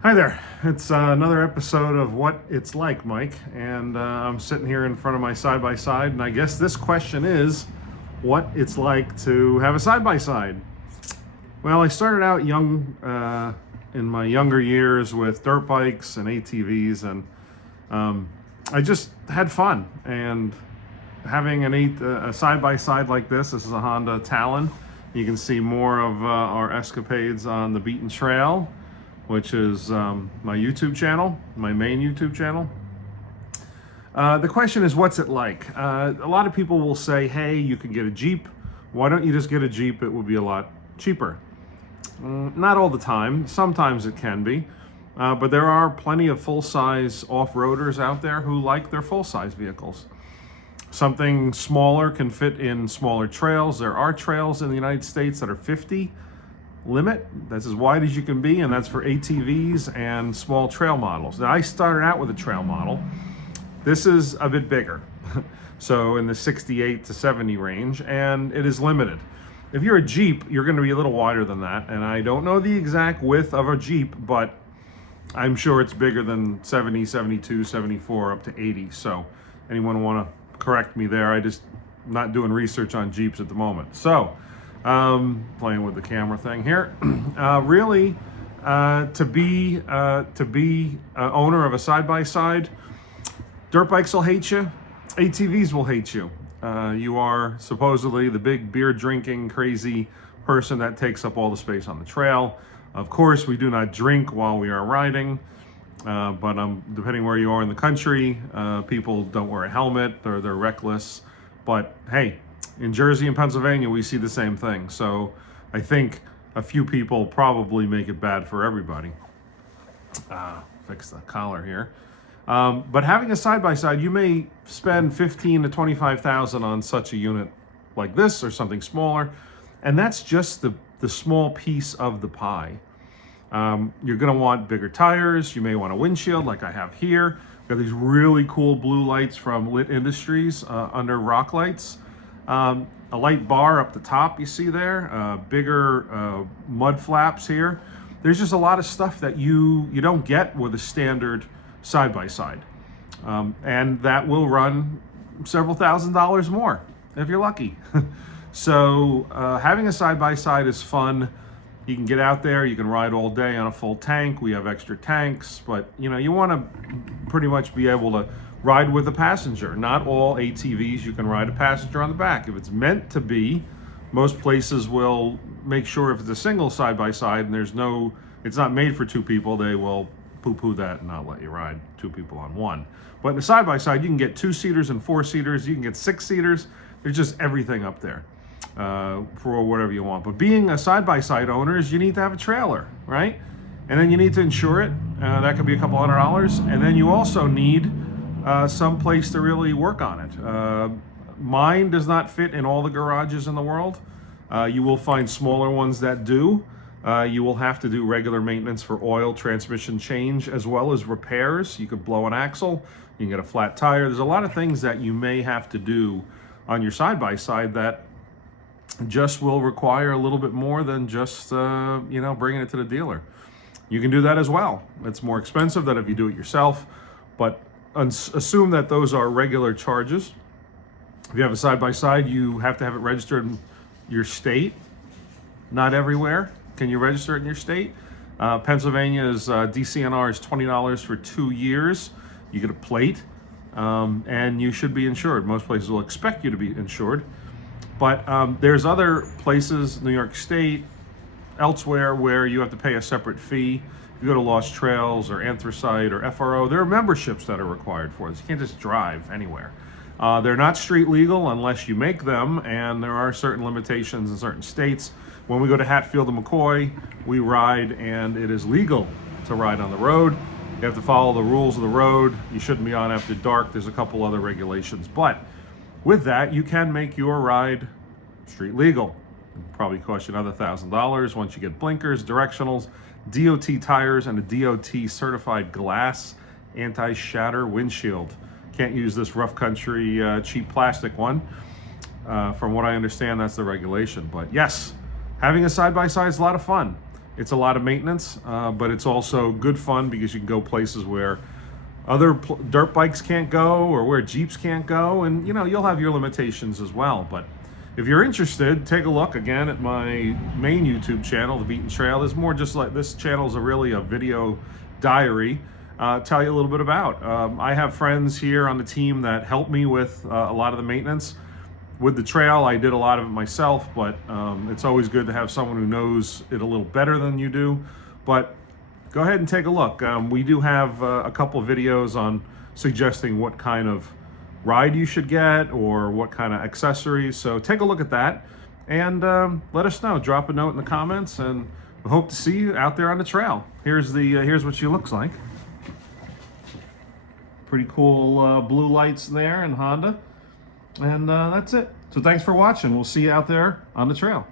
Hi there. It's another episode of What It's Like, Mike, and I'm sitting here in front of my side-by-side, and I guess this question is what it's like to have a side-by-side. Well, I started out young, in my younger years with dirt bikes and ATVs, and I just had fun. And having a side-by-side like this is a Honda Talon. You can see more of our escapades on the beaten trail, which is my YouTube channel, my main YouTube channel. The question is, what's it like? A lot of people will say, hey, you can get a Jeep. Why don't you just get a Jeep? It would be a lot cheaper. Not all the time. Sometimes it can be. But there are plenty of full-size off-roaders out there who like their full-size vehicles. Something smaller can fit in smaller trails. There are trails in the United States that are 50 limit. That's as wide as you can be, and that's for ATVs and small trail models. Now, I started out with a trail model. This is a bit bigger, so in the 68 to 70 range, and it is limited. If you're a Jeep, you're going to be a little wider than that, and I don't know the exact width of a Jeep, but I'm sure it's bigger than 70, 72, 74, up to 80. So anyone want to correct me there? I just not doing research on Jeeps at the moment. So playing with the camera thing here. Really, to be owner of a side-by-side, dirt bikes will hate you, ATVs will hate you. You are supposedly the big beer-drinking, crazy person that takes up all the space on the trail. Of course, we do not drink while we are riding, but depending where you are in the country, people don't wear a helmet, or they're reckless. But hey, in Jersey and Pennsylvania, we see the same thing. So I think a few people probably make it bad for everybody. Fix the collar here. But having a side-by-side, you may spend 15 to 25,000 on such a unit like this or something smaller. And that's just the small piece of the pie. You're going to want bigger tires. You may want a windshield like I have here. Got these really cool blue lights from Lit Industries under rock lights. A light bar up the top you see there. Bigger mud flaps here. There's just a lot of stuff that you don't get with a standard side-by-side. And that will run several $1,000s more if you're lucky. So having a side-by-side is fun. You can get out there, you can ride all day on a full tank. We have extra tanks, but you want to pretty much be able to ride with a passenger. Not all ATVs you can ride a passenger on the back. If it's meant to be, most places will make sure if it's a single side-by-side and it's not made for two people, they will poo-poo that and not let you ride two people on one. But in a side-by-side, you can get 2-seaters and 4-seaters. You can get 6-seaters. There's just everything up there. For whatever you want. But being a side-by-side owner is you need to have a trailer, right? And then you need to insure it. That could be a couple $100s. And then you also need some place to really work on it. Mine does not fit in all the garages in the world. You will find smaller ones that do. You will have to do regular maintenance for oil, transmission change, as well as repairs. You could blow an axle. You can get a flat tire. There's a lot of things that you may have to do on your side-by-side that just will require a little bit more than just bringing it to the dealer. You can do that as well. It's more expensive than if you do it yourself, but assume that those are regular charges. If you have a side-by-side, you have to have it registered in your state. Not everywhere can you register it in your state. Pennsylvania's DCNR is $20 for 2 years. You get a plate, and you should be insured. Most places will expect you to be insured. But there's other places, New York State, elsewhere, where you have to pay a separate fee. If you go to Lost Trails or Anthracite or FRO, there are memberships that are required for this. You can't just drive anywhere. They're not street legal unless you make them, and there are certain limitations in certain states. When we go to Hatfield and McCoy, we ride, and it is legal to ride on the road. You have to follow the rules of the road. You shouldn't be on after dark. There's a couple other regulations. But with that, you can make your ride street legal. It'll probably cost you another $1,000 once you get blinkers, directionals, DOT tires, and a DOT certified glass anti-shatter windshield. Can't use this rough country cheap plastic one. From what I understand, that's the regulation. But yes, having a side-by-side is a lot of fun. It's a lot of maintenance, but it's also good fun because you can go places where other dirt bikes can't go, or where Jeeps can't go, and you know, you'll have your limitations as well. But if you're interested, take a look again at my main YouTube channel, The Beaten Trail. Is more just like, this channel is really a video diary, tell you a little bit about. I have friends here on the team that help me with a lot of the maintenance. With the trail, I did a lot of it myself, but it's always good to have someone who knows it a little better than you do. But go ahead and take a look. We do have a couple of videos on suggesting what kind of ride you should get or what kind of accessories. So take a look at that and let us know. Drop a note in the comments, and we hope to see you out there on the trail. Here's what she looks like. Pretty cool blue lights there in Honda. And that's it. So thanks for watching. We'll see you out there on the trail.